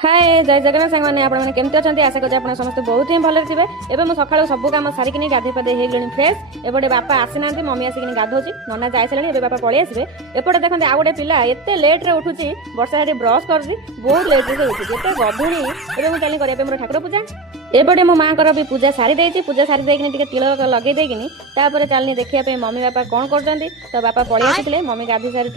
हाय जय जगन्नाथ सांग मैंने आपने केमती अच्छा आशा करें आप समस्त बहुत ही भले थे एवं सकाल सब कम सारिकी गाधे पाधे हो फ्रेश एपटे बापा आसीना मम्मी आसिक गाधोची नना जाइए बापा पलि आसवे एपटे देखते आउ गोटे पिला एत लेट रे उठुची वर्षा ब्रश कर बहुत लेट रे उठुची एत गधुणी एवं चली करें मोर ठाकुर पूजा एपटे मो माँ भी पूजा सारी देती पूजा सारी देकिन तिलक लगे देकिन चलनी देखिए मम्मी बापा कौन कर तो बापा पलि आसी मम्मी गाधी सारी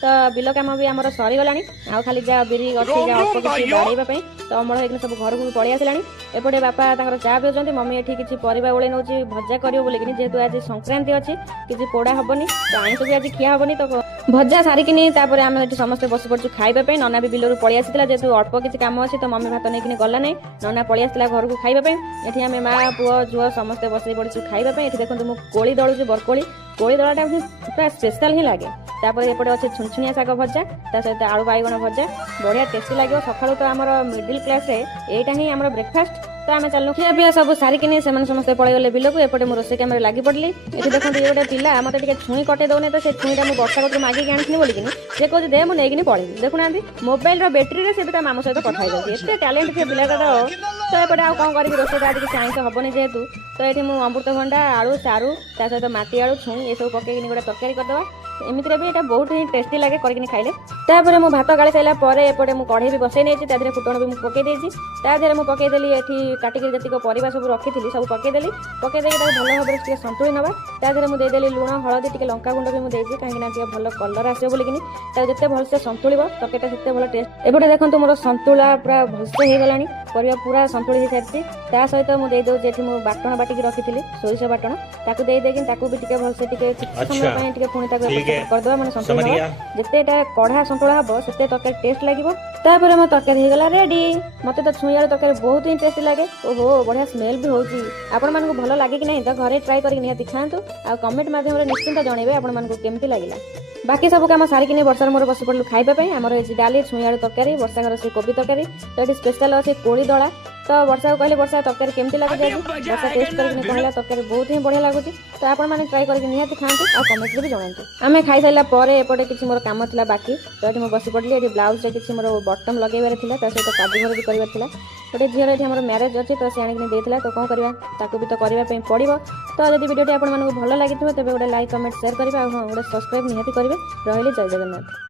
तो बिल कम भी आम सरीगला आउ खाली जहाँ बिरी अच्छी अल्प किसी बाड़ाई तो अमल होगी सब घर को पलि आसला एपटे बापा चा पिउछंती मम्मी एठी किसी परिबा ओळे नउची भजा करियो बोलिकिनी जेहेतु आज संक्रांति अछि किसी पोड़ा हबनी तो आइंस भी आज खिया हबनी तो भजा सारिकिनी तापर आम एठी समस्ते बसी पड़छु खाइबा पे नना भी बिलरु पलि आसीतिला जेहेतु अल्प किसी काम अछि तो मम्मी भात नेकिनी गला नै नना पलि आसीतिला घर को खाइबा पे एठी आमे माँ पुओ झुओ समस्ते बसी पड़छु खाइबा पे एठी देखंतु मु कोली दळुछु बरकोली कोली दळाटा पूरा स्पेशल ही लागे तापर एपटे अच्छे छुनछुनिया शाग भजा ता सहित आलू बाइगण भजा बढ़िया टेस्टी लगे सकाळु तो आमर मिडिल क्लास रे एटा ही आमर ब्रेकफास्ट तो आम चलू खिया पिया सब सारिकिनी से समस्त पलि गले बिल को एपटे रोषे कम लगी पड़ली ये देखो ये गोटे पिला मत छुई कटे दौने तो से छुईटा मुझे वर्षा कतु मागिक आनी बोलिकिनी से कहते दे मुझे पलि देखुना मोबाइल बैटेरी से भी मामू सहित कथा एत टैलेंट थे पिला तो एपटे आउ कौन करी रोषे आज किसी आइंस हेनी जेहेतु तो ये अमृतभंडा आलू सारू ता सहित माटी आलू छुई ये सब पकईक गोटे तरकारी करदे एमती भी यहाँ बहुत ही टेस्टी लगे करके खाइले तापर मुझे भात गाड़ी सारापर एपटे मुझे कढ़ई भी बसई नहीं तादेह फुटण भी मुझे पकईदे तादेह मुझे पकईदेली ये काटिक जी परिवा सब रखी सब पकईदेली पकईदे भल भाव में सतुड़ी नवा तादेह मुझे देदेली लुण हलदी टे लंका गुंड भी मुझे कहीं भल कलर आसो बोलिकी जिते भलसे सतुड़ तकेटा से भल टेस्ट एपटे देखो मोर सतुला पूरा भलसे हो गलानी परिवा पूरा सतुड़ी हो सारी ता सहित मुझे दे मुझे बाटण बाटिक रखी सोरिष बाटण ताकू भी भलसे समय पुणी करदे मैंने सतुला जिते कढ़ा सतुला हम से तरकारी टेस्ट लगे तापर मो तरकारी हो गला रेडी मत तो छुई आलू तरकारी बहुत ही टेस्ट लगे ओहो बढ़िया स्मेल भी होची आपण मानकु भलो लागे कि नहीं तो घरे ट्राई करके निहाती खांतु आ कमेंट माध्यम निश्चिंत जनइबे आपण मानकु केमती लागिला बाकी सब कम सारिकिनी वर्षा मोर बस पड़ू खाइबा आमर डाली छुई आलू तरकारी वर्षा घर से कोबी तरकारी तो ये स्पेशल अच्छे कोली दला तो वर्षा को कहले वर्षा तरकारी केमती लगे वर्षा टेस्ट करके कहला तरकारी बहुत ही बढ़िया लगुच तो आपण मैंने ट्राई करके निहाती खांतु आ कमेंट भी जनातु आम खाई सारा पर एपटे किसी मोर काम था बाकी तो ये मुझे बस पड़ी ये ब्लाउज किसी मोर बटम लगेबार था सहित काजू घर भी करार गोटे झीर ये आम मैरेज अच्छे तो सी आनिक देता तो कौन करवा ताकू भी तो करने पड़ो तो जब वीडियो आपको भल लगी तेज गोटे लाइक कमेंट शेयर करेंगे और हाँ गोटे सब्सक्राइब निहाती करेंगे रही जय जगन्नाथ।